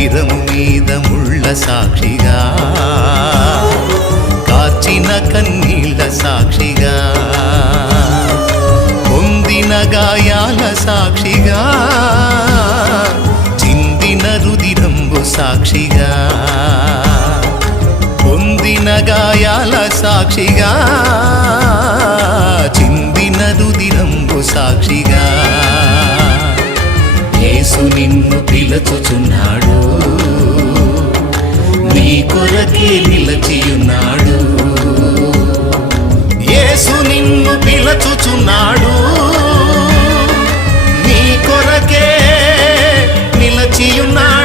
శిరము మీద ముళ్ళ సాక్షిగా, కార్చిన కన్నీళ్ళ సాక్షిగా, పొందిన గాయాల సాక్షిగా, చిందిన రుదిరంబు సాక్షిగా, పొందిన గాయాల సాక్షిగా, చిందిన రుదిరంబు సాక్షిగా, యేసు నిన్ను పిలుచుచున్నాడు, నీ కొరకే నిలచియున్నాడు. యేసు నిన్ను పిలుచుచున్నాడు, నీ కొరకే నిలచియున్నాడు.